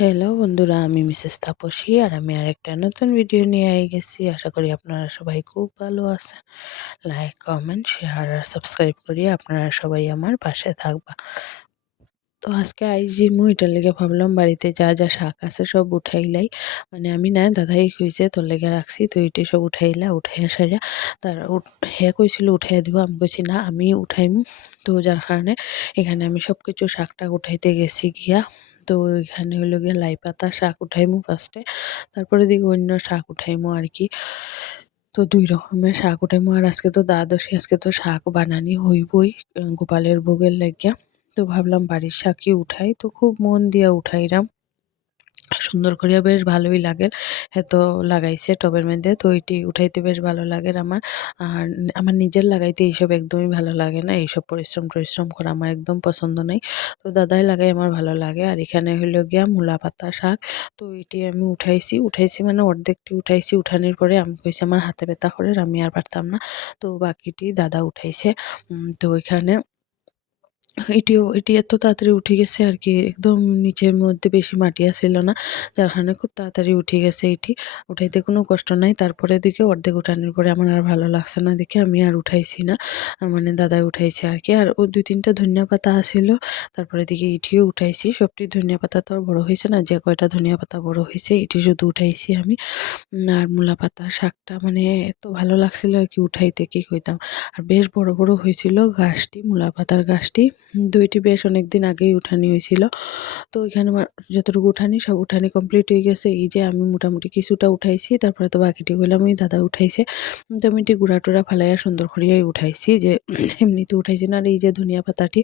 Hello বন্ধুরা, আমি Mrs Tapasi আর আমি আরেকটা নতুন ভিডিও নিয়ে আই গেছি। আশা করি আপনারা সবাই খুব ভালো আছেন। লাইক কমেন্ট শেয়ার আর সাবস্ক্রাইব করি আপনারা সবাই আমার পাশে থাকবা। তো আজকে আইজি মু, এটার লেগে ভাবলাম বাড়িতে যা যা শাক আছে সব উঠাইলাই মানে আমি না, দাদাই খুঁজছে তোর লেগে রাখছি তো এটি সব উঠাইলা উঠাইয়া সারিয়া তার হে কইছিল, উঠাইয়া দিব। আমি কইছি, না, আমি উঠাইমু। তো যার কারণে এখানে আমি সব কিছু শাক টাক উঠাইতে গেছি গিয়া। তো এখানে হলো গিয়ে লাই পাতা শাক উঠাইমু ফার্স্টে তারপরে দিকে অন্য শাক উঠাইমু আর কি তো দুই রকমের শাক উঠাইমু, আর আজকে তো দ্বাদশী, আজকে তো শাক বানানি হইবই গোপালের ভোগের লাগিয়া। তো ভাবলাম বাড়ির শাকই উঠাই, তো খুব মন দিয়া উঠাইলাম। সুন্দর করিয়া বেশ ভালোই লাগে। তো লাগাইছে টবের মধ্যে। তো এটি উঠাইতে বেশ ভালো লাগে আমার। আর আমার নিজের লাগাইতে এইসব একদমই ভালো লাগে না। এইসব পরিশ্রম টরিশ্রম করা আমার একদম পছন্দ নেই। তো দাদাই লাগাই আমার ভালো লাগে। আর এখানে হইল গিয়া মূলা পাতা শাক। তো এটি আমি উঠাইছি। উঠাইছি মানে অর্ধেকটি উঠাইছি। উঠানোর পরে আমি কইছি আমার হাতে ব্যথা করে, আমি আর পারতাম না। তো বাকিটি দাদা উঠাইছে। তো ওইখানে এটিও, এটি এত তাড়াতাড়ি উঠে গেছে আর কি, একদম নিচের মধ্যে বেশি মাটি আসছিল না, যার কারণে খুব তাড়াতাড়ি উঠে গেছে এটি। উঠাইতে কোনো কষ্ট নাই, তারপরে দিকে অর্ধেক উঠানোর পরে আমার আর ভালো লাগছে না দেখে আমি আর উঠাইছি না। মানে দাদাই উঠাইছে আর কি, আর ও দুই তিনটা ধনিয়া পাতা আসিল তারপরে দিকে ইটিও উঠাইছি। সবটি ধনিয়া পাতা তো আর বড়ো হয়েছে না, যে কয়টা ধনিয়া পাতা বড় হয়েছে এটি শুধু উঠাইছি আমি। আর মূলা পাতা, শাকটা মানে এত ভালো লাগছিল আর কি উঠাইতে, কি কইতাম। আর বেশ বড় বড় হয়েছিল গাছটি, মূলা পাতার গাছটি। দুইটি বেশ অনেক দিন আগেই উঠানি হয়েছিল। তো ওইখানে আমার যতটুকু উঠানি সব উঠানি কমপ্লিট হয়ে গেছে। এই যে আমি মোটামুটি কিছুটা উঠাইছি, তারপরে তো বাকিটি হইলাম ওই দাদা উঠাইছে। তো আমি এটি গুঁড়া টুড়া ফালাইয়া সুন্দর করিয়াই উঠাইছি যে এমনিতে উঠাইছি না আর এই যে ধনিয়া পাতাটি,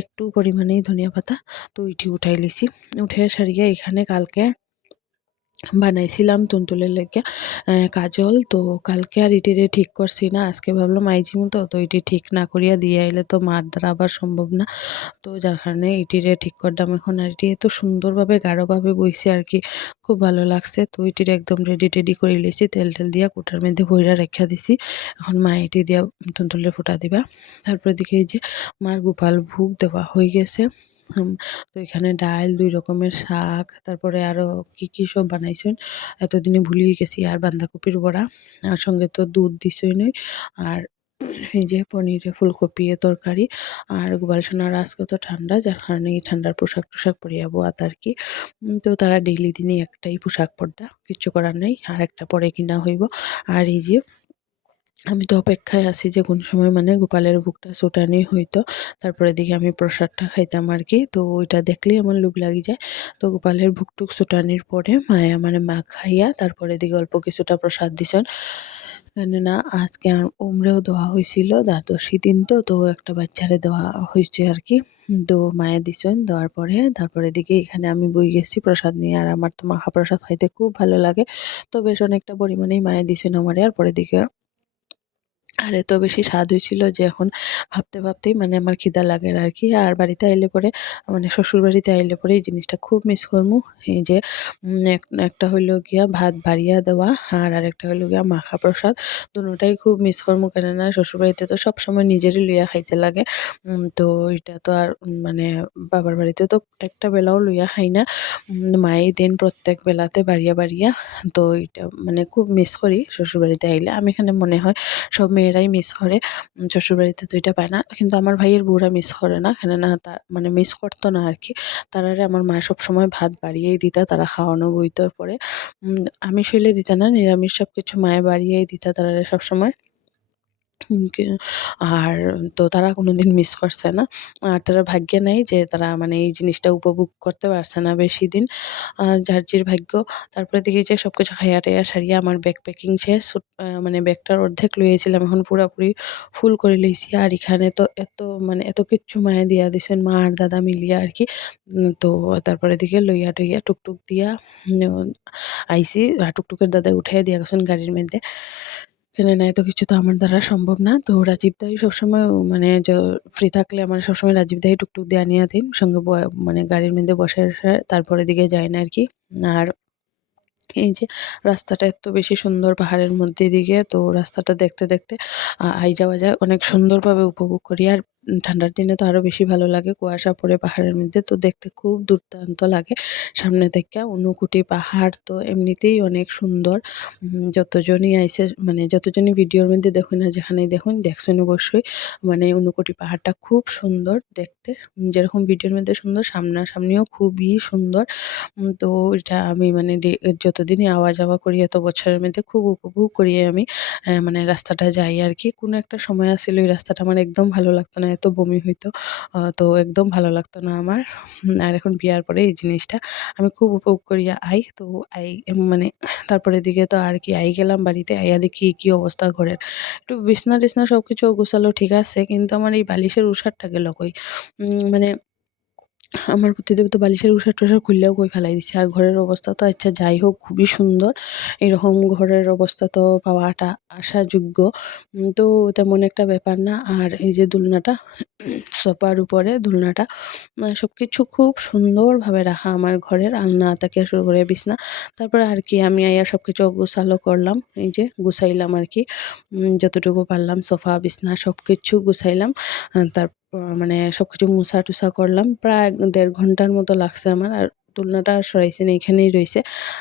একটু পরিমাণেই ধনিয়া পাতা, তো ওইটি উঠাই লিছি। উঠে সারিয়া এখানে কালকে বানাইছিলাম তুনতুলের লেগে কাজল। তো কালকে আর ইটিরে ঠিক করছি না। আজকে ভাবলাম আইজিমু তো তো ইটি ঠিক না করিয়া দিয়ে আইলে তো মার দ্বারা আবার সম্ভব না। তো যার কারণে ইটিরে ঠিক করলাম। এখন আর এটি এত সুন্দরভাবে গাঢ়ভাবে বইছে আর কি, খুব ভালো লাগছে। তো ইটির একদম রেডি টেডি করে লিছি, তেল টেল দিয়া কুটার মধ্যে ভৈরা রেখা দিছি। এখন মা এটি দিয়া তুনতুলের ফুটা দিবা। তারপরে দিকে এই যে মার গোপাল ভোগ দেওয়া হয়ে গেছে। তো এখানে ডাল, দুই রকমের শাক, তারপরে আরও কি কি সব বানাইছেন? এতদিনে ভুলিয়ে গেছি, আর বাঁধাকপির বড়া। আর সঙ্গে তো দুধ দিছই নই। আর এই যে পনিরে ফুলকপি তরকারি। আর গোপাল সোনার আজকে তো ঠান্ডা, যার কারণে এই ঠান্ডার পোশাক টোশাক পরিয়া বোয়াত আর কি। তো তারা ডেইলি দিনে একটাই পোশাক পরটা কিচ্ছু করার নেই। আর একটা পরে কিনা হইব। আর এই যে আমি তো অপেক্ষায় আছি যে কোন সময় মানে গোপালের বুকটা ছুটানি হইতো। তারপরে দিকে আমি প্রসাদটা খাইতাম আর কি তো ওইটা দেখলেই আমার লোভ লাগি যায়। তো গোপালের বুকটুক ছুটানির পরে মায়ে আমার মা খাইয়া তারপরে দিকে অল্প কিছুটা প্রসাদ দিছেন। কেননা আজকে আর উমরেও দেওয়া হয়েছিল দ্বাদশী দিন তো তো একটা বাচ্চারে দেওয়া হয়েছে আর কি তো মায়ে দিছেন, দেওয়ার পরে তারপরে দিকে এখানে আমি বই গেছি প্রসাদ নিয়ে। আর আমার তো মাখা প্রসাদ খাইতে খুব ভালো লাগে। তো বেশ অনেকটা পরিমাণেই মায়ে দিছেন আমারে। আর পরে দিকে আর এত বেশি স্বাদ হয়েছিল যে এখন ভাবতে ভাবতেই মানে আমার খিদা লাগে আর কি। আর বাড়িতে আইলে পরে মানে শ্বশুর বাড়িতে আইলে পরে এই জিনিসটা খুব মিস করমু। এই যে একটা হইল গিয়া ভাত বাড়িয়া দেওয়া আর আরেকটা হইল গিয়া মাখা প্রসাদ। দুটাই খুব মিস করমু কেননা শ্বশুর বাড়িতে তো সবসময় নিজেরই লইয়া খাইতে লাগে। তো এটা তো আর মানে বাবার বাড়িতে তো একটা বেলাও লইয়া খাই না। মায়ের দিন প্রত্যেক বেলাতে বাড়িয়া বাড়িয়া। তো এটা মানে খুব মিস করি শ্বশুর বাড়িতে আইলে। আমি এখানে মনে হয় সব মেয়েরাই মিস করে। শ্বশুরবাড়িতে তো এটা পায় না। কিন্তু আমার ভাইয়ের বউরা মিস করে না। কেননা তা মানে মিস করতো না আর কি তারারে আমার মা সবসময় ভাত বাড়িয়েই দিতা, তারা খাওয়ানো বইতোর পরে। আমি শুইলে দিতা না, নিরামিষ সব কিছু মায়ে বাড়িয়েই দিতা তারারে সবসময়। আর তো তারা কোনোদিন মিস করছে না। আর তারা ভাগ্যে নেই যে তারা মানে এই জিনিসটা উপভোগ করতে পারছে না বেশি দিন। যার জির ভাগ্য। তারপরে দেখি যে সব কিছু খাইয়া টাইয়া সারিয়া আমার ব্যাগ প্যাকিং শেষ। মানে ব্যাগটার অর্ধেক লইয়েছিলাম, এখন পুরাপুরি ফুল করে লইছি। আর এখানে তো এত মানে এত কিচ্ছু মায়ে দিয়া দিছেন মা আর দাদা মিলিয়া আর কি। তো তারপরে দিকে লইয়া টইয়া টুকটুক দিয়া আইসি আর টুকটুকের দাদা উঠাইয়া দিয়া গেছেন গাড়ির মধ্যে। এখানে নেয়, তো কিছু তো আমার দ্বারা সম্ভব না। তো রাজীব দাই সবসময় মানে ফ্রি থাকলে আমার সবসময় রাজীব দাই টুকটুক দিয়ে নিয়ে দিন। সঙ্গে মানে গাড়ির মধ্যে বসে তারপরে দিকে যায় না আর কি আর এই যে রাস্তাটা এত বেশি সুন্দর পাহাড়ের মধ্যে দিকে, তো রাস্তাটা দেখতে দেখতে আই যাওয়া যায়। অনেক সুন্দরভাবে উপভোগ করি। আর ঠান্ডার দিনে তো আরও বেশি ভালো লাগে কুয়াশা পড়ে পাহাড়ের মধ্যে, তো দেখতে খুব দুর্দান্ত লাগে। সামনে থেকে অনুকুটি পাহাড়, তো এমনিতেই অনেক সুন্দর। যতজনই আইসে মানে যতজনই ভিডিওর মধ্যে দেখুন না যেখানেই দেখুন, দেখছেন অবশ্যই মানে অনুকুটি পাহাড়টা খুব সুন্দর দেখতে। যেরকম ভিডিওর মধ্যে সুন্দর, সামনাসামনিও খুবই সুন্দর। তো এটা আমি মানে যতদিনই আওয়া যাওয়া করি, এত বছরের মধ্যে খুব উপভোগ করি আমি। মানে রাস্তাটা যাই আর কি। কোনো একটা সময় আসলে, ওই রাস্তাটা আমার একদম ভালো লাগতো না। এত বমি হইতো তো একদম ভালো লাগতো না আমার। আর এখন বিয়ার পরে এই জিনিসটা আমি খুব উপভোগ করিয়া আই, তো আই মানে তারপরে দিকে তো আর কি আই গেলাম বাড়িতে আইয়া দেখি কি অবস্থা ঘরের। একটু বিছনা টিছনা সব কিছু গোছালো ঠিক আছে, কিন্তু আমার এই বালিশের উষারটা গেল কই? মানে আমার প্রতিদেব তো বালিশের উষার-টুষার খুললেও কই ফেলাই দিছে। আর ঘরের অবস্থা তো আচ্ছা যাই হোক খুবই সুন্দর। এরকম ঘরের অবস্থা তো পাওয়াটা আশাযোগ্য। তো তেমন একটা ব্যাপার না। আর এই যে দোলনাটা সোফার উপরে দোলনাটা সব কিছু খুব সুন্দরভাবে রাখা আমার ঘরের আলনা তাকে শুরু করে বিছনা। তারপরে আর কি আমি আইয়া সবকিছু অগোছালো করলাম। এই যে গুছাইলাম আর কি। যতটুকু পারলাম সোফা, বিছনা সব কিছু গুছাইলাম। আ তার সব কিছু মুছা টুসা করলাম। প্রায় দেড় ঘণ্টার মতো লাগছে আমার। আর তুলনাটা সরাইছি না, এখানেই রয়েছে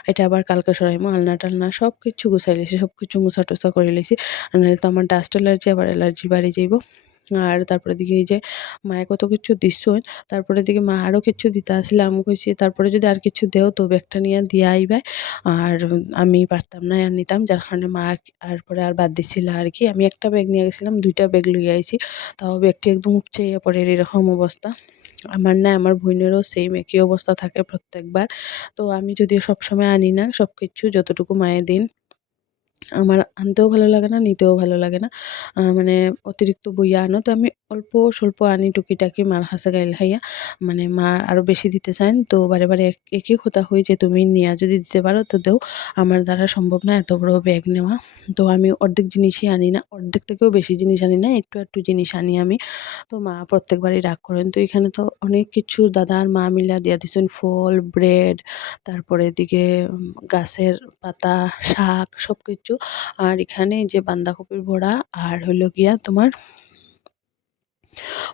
এটা আবার কালকে সরাইমো আলনা-টালনা সব কিছু গুছাই সব কিছু মুছা টুসা করে লিছি নাহলে তো আমার ডাস্ট অ্যালার্জি আবার অ্যালার্জি বাড়ি যাইব। আর তারপরে দিকে এই যে মায়ে কত কিছু দিছুন। তারপরে দিকে মা আরও কিছু দিতে আসলে আমি কইছি, "তারপরে যদি আর কিছু দেও তো ব্যাগটা নিয়া দিয়া আইবে।" আর আমি পারতাম না আর নিতাম। যার কারণে মা আর পরে আর বাদ দিছিল আর কি। আমি একটা ব্যাগ নিয়ে গেছিলাম, দুইটা ব্যাগ লইয়া আইছি। তাও ব্যাগটি একদম উপচাইয়া পড়ে এরকম অবস্থা। আমার না আমার বোনেরও সেম একই অবস্থা থাকে প্রত্যেকবার। তো আমি যদিও সবসময় আনি না সব কিছু যতটুকু মায়ে দেন। আমার আনতেও ভালো লাগে না, নিতেও ভালো লাগে না। মানে অতিরিক্ত বইয়া আনো। তো আমি অল্প-স্বল্প আনি টুকিটাকি মার কাছে গাইল খাইয়া। মানে মা আরও বেশি দিতে চান। তো বারে, বারে এক একই কথা হই যে, "তুমি নিয়া যদি দিতে পারো তো দেও। আমার দ্বারা সম্ভব না এত বড় ব্যাগ নেওয়া।" তো আমি অর্ধেক জিনিসই আনি না। অর্ধেক থেকেও বেশি জিনিস আনি না। একটু, একটু জিনিস আনি আমি। তো মা প্রত্যেকবারই রাগ করেন। তো এখানে তো অনেক কিছু দাদা আর মা মিলা দিয়া দিছেন ফল, ব্রেড, তারপরে এদিকে গাছের পাতা, শাক সবকিছু। আর এখানে যে বান্ধাকপির বড়া আর হলো গিয়া তোমার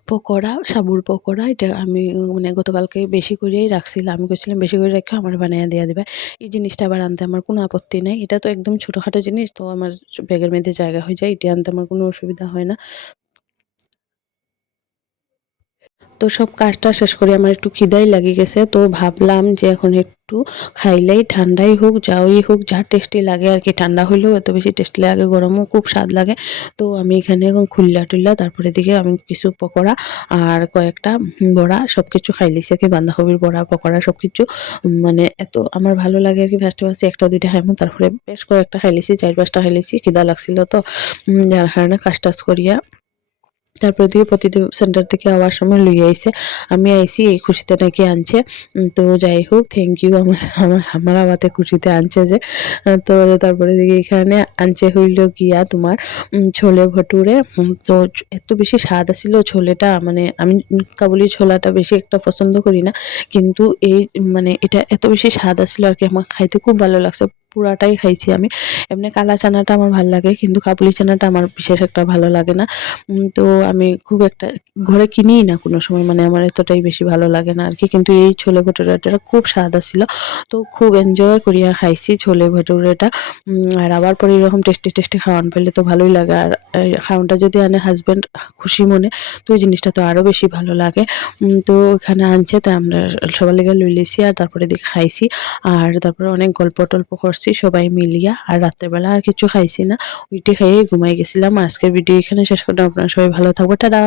পকোড়া, সাবুর পকোড়া। এটা আমি মানে গতকালকে বেশি করেই রাখছিলাম। আমি করছিলাম "বেশি করে রেখে আমার বানিয়ে দেওয়া দেবে এই জিনিসটা আবার আনতে আমার কোনো আপত্তি নেই এটা তো একদম ছোটোখাটো জিনিস। তো আমার ব্যাগের মধ্যে জায়গা হয়ে যায়। এটা আনতে আমার কোনো অসুবিধা হয় না। তো সব কাজটা শেষ করে আমার একটু খিদাই লাগি গেছে। তো ভাবলাম যে এখন একটু খাইলেই ঠান্ডাই হোক, যাওই হোক, যা টেস্টি লাগে আর কি ঠান্ডা হইলেও এত বেশি টেস্টি লাগে, গরমও খুব স্বাদ লাগে। তো আমি এখানে এখন খুল্লা-টুল্লা তারপরে দিকে আমি কিছু পকোড়া আর কয়েকটা বড়া সব কিছু খাই লইছি আরকি। বান্ধাকপির বড়া, পকোড়া সব কিছু মানে এত আমার ভালো লাগে আরকি। ফার্স্টে, ফার্স্টে ১ টা ২ টা খাইমু। তারপরে বেশ কয়েকটা খাই লইছি। ৪-৫ টা খাই লইছি। খিদা লাগছিল তো। যার কারণে কাজ-টাজ করিয়া তারপরে দিয়ে প্রতিদেব সেন্টার থেকে আওয়ার সময় লইয়া আইছে। আমি আইছি, এই খুশিতে নাকি আনছে। তো যাই হোক থ্যাংক ইউ আমার আমার আমার আওয়াতে খুশিতে আনছে যে। তো তারপরে দিকে এখানে আনছে হইল গিয়া তোমার ছোলে ভটুরে। তো এত বেশি স্বাদ আছিল ছোলেটা মানে আমি কাবুলি ছোলাটা বেশি একটা পছন্দ করি না। কিন্তু এই মানে এটা এত বেশি স্বাদ আসছিল আর কি, আমার খাইতে খুব ভালো লাগছে। পুরাটাই খাইছি আমি। এমনি কালা চানাটা আমার ভালো লাগে। কিন্তু কাবুলি চানাটা আমার বিশেষ একটা ভালো লাগে না। তো আমি খুব একটা ঘরে কিনিই না কোনো সময়। মানে আমার এতটাই বেশি ভালো লাগে না আর কি কিন্তু এই ছোলে ভটুরেটা খুব স্বাদ আছিল। তো খুব এনজয় করিয়া খাইছি ছোলে ভটুরেটা। আর আবার পরে এরকম টেস্টি, টেস্টি খাওয়ান পাইলে তো ভালোই লাগে। আর খাওয়ানটা যদি আনে হাসব্যান্ড খুশি মনে তো ওই জিনিসটা তো আরও বেশি ভালো লাগে। তো এখানে আনছে তো আমরা সবার লেগে লই লইছি আর তারপরে এদিকে খাইছি। আর তারপরে অনেক গল্প-টল্প করছি সবাই মিলিয়া। আর রাত্রেবেলা আর কিছু খাইছি না। ওইটি খেয়ে ঘুমাই গেছিলাম। আজকের ভিডিও এখানে শেষ করলাম। আপনারা সবাই ভালো থাকব টাটা!